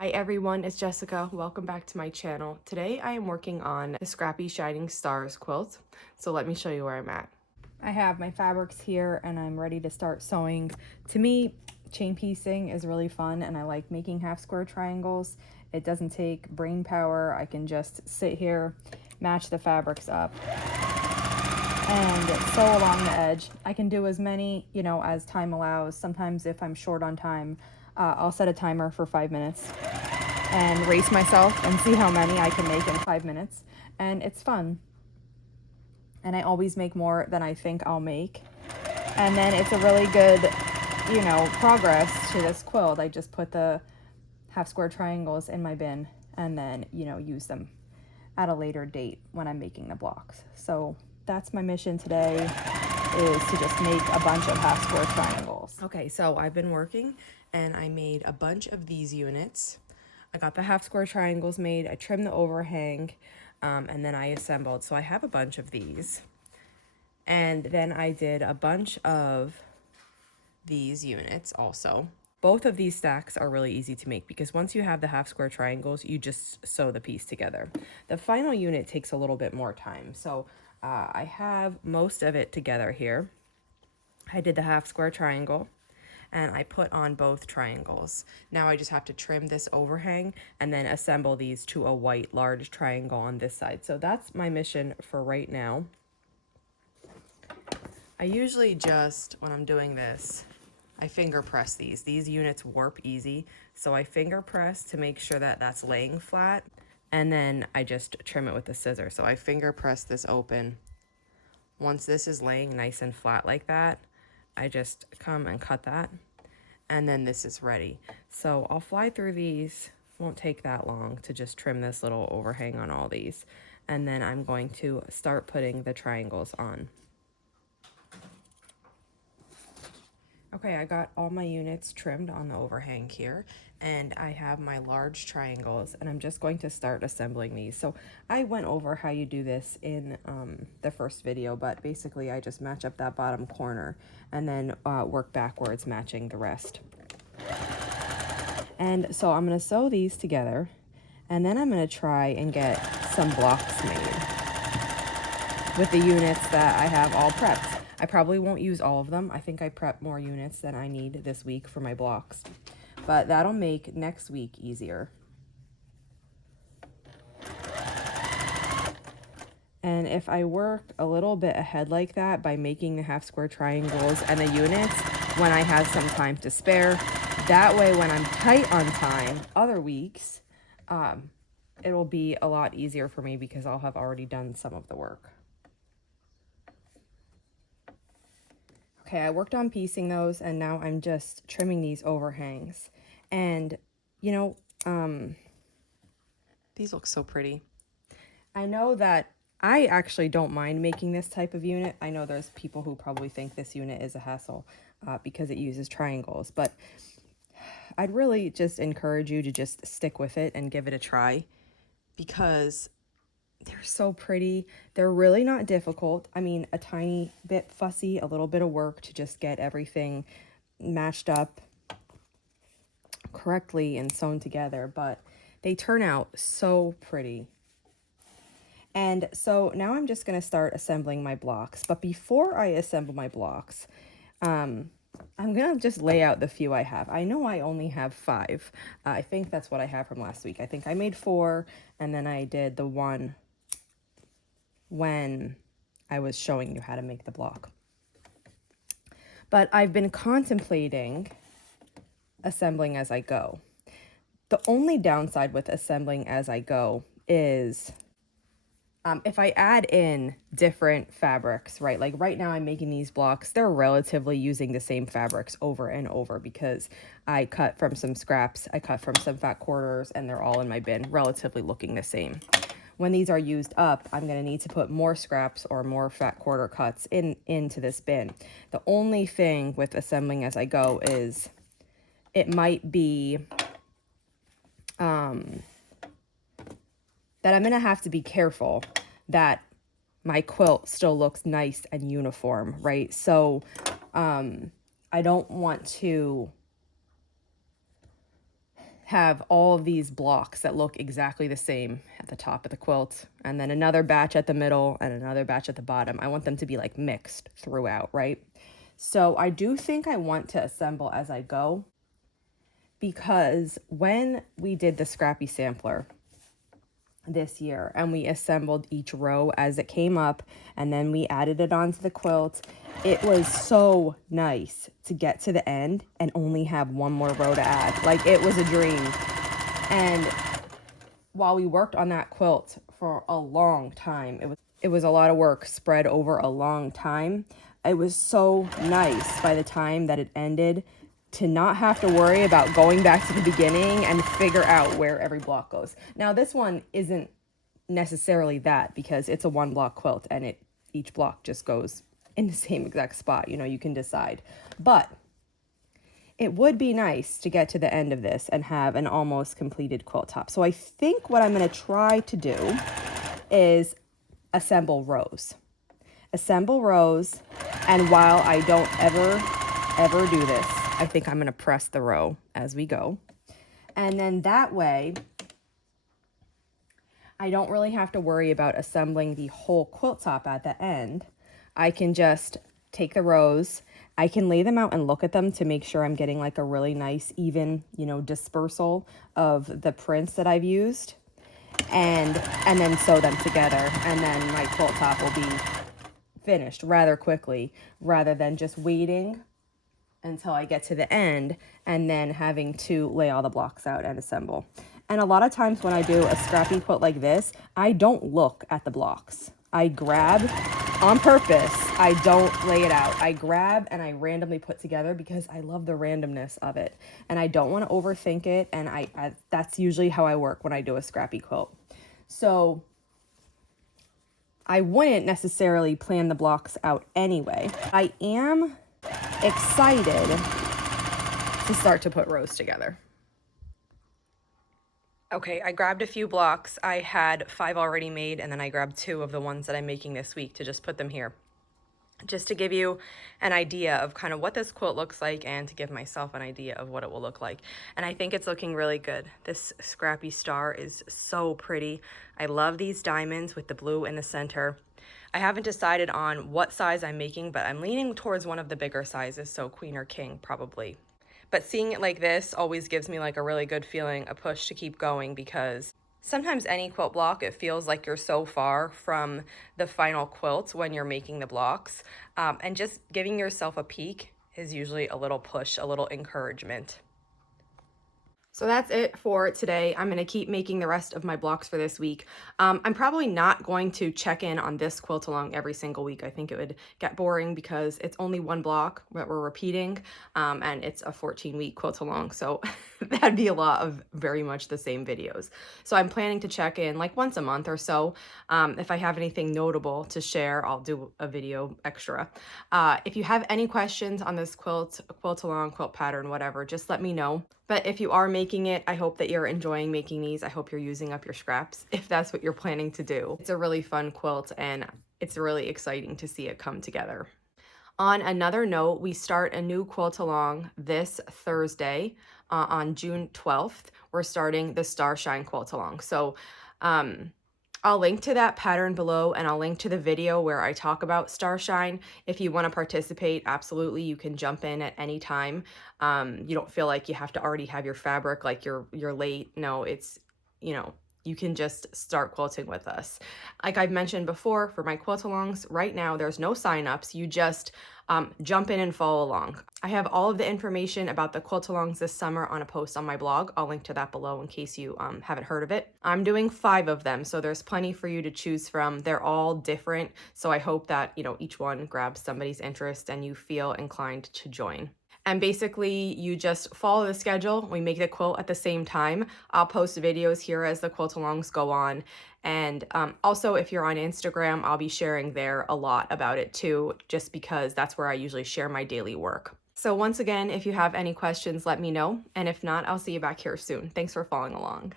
Hi everyone, it's Jessica. Welcome back to my channel. Today I am working on the Scrappy Shining Stars quilt. So let me show you where I'm at. I have my fabrics here and I'm ready to start sewing. To me, chain piecing is really fun and I like making half square triangles. It doesn't take brain power. I can just sit here, match the fabrics up, and sew along the edge. I can do as many, as time allows. Sometimes if I'm short on time, I'll set a timer for 5 minutes and race myself and see how many I can make in 5 minutes. And it's fun. And I always make more than I think I'll make. And then it's a really good, progress to this quilt. I just put the half square triangles in my bin and then, use them at a later date when I'm making the blocks. So that's my mission today, is to just make a bunch of half square triangles. Okay, so I've been working and I made a bunch of these units. I got the half square triangles made, I trimmed the overhang, and then I assembled. So I have a bunch of these. And then I did a bunch of these units also. Both of these stacks are really easy to make because once you have the half square triangles, you just sew the piece together. The final unit takes a little bit more time. So I have most of it together here. I did the half square triangle and I put on both triangles. Now I just have to trim this overhang and then assemble these to a white large triangle on this side. So that's my mission for right now. I usually just, when I'm doing this, I finger press these. These units warp easy, so I finger press to make sure that that's laying flat, and then I just trim it with the scissors. So I finger press this open. Once this is laying nice and flat like that, I just come and cut that, and then this is ready. So I'll fly through these. Won't take that long to just trim this little overhang on all these, and then I'm going to start putting the triangles on. Okay, I got all my units trimmed on the overhang here, and I have my large triangles, and I'm just going to start assembling these. So I went over how you do this in the first video, but basically I just match up that bottom corner and then work backwards, matching the rest. And so I'm going to sew these together, and then I'm going to try and get some blocks made with the units that I have all prepped. I probably won't use all of them. I think I prepped more units than I need this week for my blocks, but that'll make next week easier. And if I work a little bit ahead like that by making the half square triangles and the units when I have some time to spare, that way when I'm tight on time other weeks, it'll be a lot easier for me because I'll have already done some of the work. Okay, I worked on piecing those and now I'm just trimming these overhangs. And, these look so pretty. I know that I actually don't mind making this type of unit. I know there's people who probably think this unit is a hassle because it uses triangles, but I'd really just encourage you to just stick with it and give it a try because they're so pretty. They're really not difficult. I mean, a tiny bit fussy, a little bit of work to just get everything matched up correctly and sewn together, but they turn out so pretty. And so now I'm just going to start assembling my blocks. But before I assemble my blocks, I'm going to just lay out the few I have. I know I only have 5. I think that's what I have from last week. I think I made 4, and then I did the one when I was showing you how to make the block. But I've been contemplating assembling as I go. The only downside with assembling as I go is if I add in different fabrics, right? Like right now I'm making these blocks, they're relatively using the same fabrics over and over because I cut from some scraps, I cut from some fat quarters, and they're all in my bin, relatively looking the same. When these are used up, I'm going to need to put more scraps or more fat quarter cuts into this bin. The only thing with assembling as I go is it might be that I'm going to have to be careful that my quilt still looks nice and uniform, right? So I don't want to have all of these blocks that look exactly the same at the top of the quilt, and then another batch at the middle and another batch at the bottom. I want them to be like mixed throughout, right? So I do think I want to assemble as I go, because when we did the Scrappy sampler this year and we assembled each row as it came up and then we added it onto the quilt, it was so nice to get to the end and only have one more row to add. Like, it was a dream. And while we worked on that quilt for a long time, it was a lot of work spread over a long time. It was so nice by the time that it ended to not have to worry about going back to the beginning and figure out where every block goes. Now, this one isn't necessarily that, because it's a 1-block quilt and each block just goes in the same exact spot. You know, you can decide. But it would be nice to get to the end of this and have an almost completed quilt top. So I think what I'm going to try to do is assemble rows. Assemble rows, and while I don't ever do this, I think I'm going to press the row as we go. And then that way, I don't really have to worry about assembling the whole quilt top at the end. I can just take the rows, I can lay them out and look at them to make sure I'm getting like a really nice, even, you know, dispersal of the prints that I've used, and then sew them together. And then my quilt top will be finished rather quickly, rather than just waiting until I get to the end and then having to lay all the blocks out and assemble. And a lot of times when I do a scrappy quilt like this, I don't look at the blocks. I grab on purpose. I don't lay it out. I grab and I randomly put together because I love the randomness of it. And I don't want to overthink it. And I that's usually how I work when I do a scrappy quilt. So I wouldn't necessarily plan the blocks out anyway. I am excited to start to put rows together. Okay, I grabbed a few blocks. I had 5 already made, and then I grabbed 2 of the ones that I'm making this week to just put them here, just to give you an idea of kind of what this quilt looks like and to give myself an idea of what it will look like. And I think it's looking really good. This Scrappy Star is so pretty. I love these diamonds with the blue in the center. I haven't decided on what size I'm making, but I'm leaning towards one of the bigger sizes, so queen or king probably. But seeing it like this always gives me like a really good feeling, a push to keep going, because sometimes any quilt block, it feels like you're so far from the final quilt when you're making the blocks. And just giving yourself a peek is usually a little push, a little encouragement. So that's it for today. I'm going to keep making the rest of my blocks for this week. I'm probably not going to check in on this quilt along every single week. I think it would get boring because it's only 1 block that we're repeating, and it's a 14-week quilt along. So that'd be a lot of very much the same videos. So I'm planning to check in like once a month or so. If I have anything notable to share, I'll do a video extra. If you have any questions on this quilt along, quilt pattern, whatever, just let me know. But if you are making it, I hope that you're enjoying making these. I hope you're using up your scraps if that's what you're planning to do. It's a really fun quilt and it's really exciting to see it come together. On another note, we start a new quilt along this Thursday on June 12th. We're starting the Starshine quilt along. So I'll link to that pattern below, and I'll link to the video where I talk about Starshine. If you want to participate, absolutely, you can jump in at any time. You don't feel like you have to already have your fabric, like you're late. No, it's, you know, you can just start quilting with us. Like I've mentioned before, for my quilt alongs, right now there's no sign-ups. You just jump in and follow along. I have all of the information about the quilt alongs this summer on a post on my blog. I'll link to that below in case you haven't heard of it. I'm doing 5 of them, so there's plenty for you to choose from. They're all different, so I hope that, you know, each one grabs somebody's interest and you feel inclined to join. And basically, you just follow the schedule. We make the quilt at the same time. I'll post videos here as the quilt alongs go on. And also, if you're on Instagram, I'll be sharing there a lot about it too, just because that's where I usually share my daily work. So once again, if you have any questions, let me know. And if not, I'll see you back here soon. Thanks for following along.